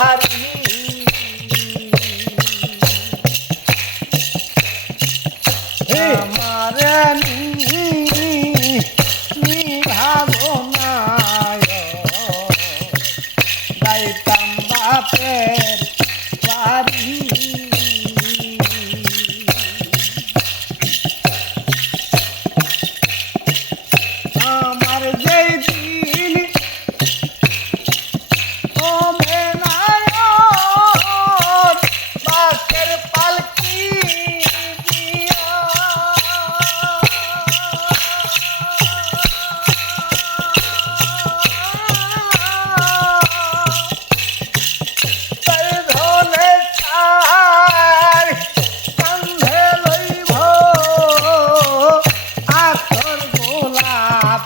হারি আমার নিভা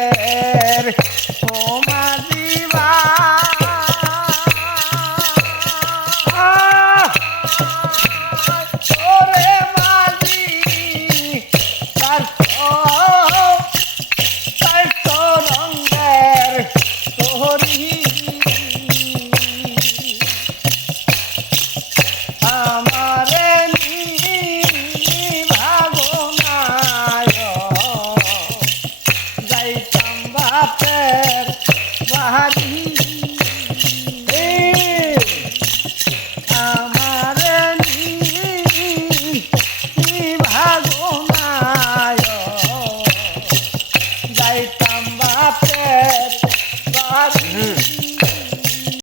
mulher পাখি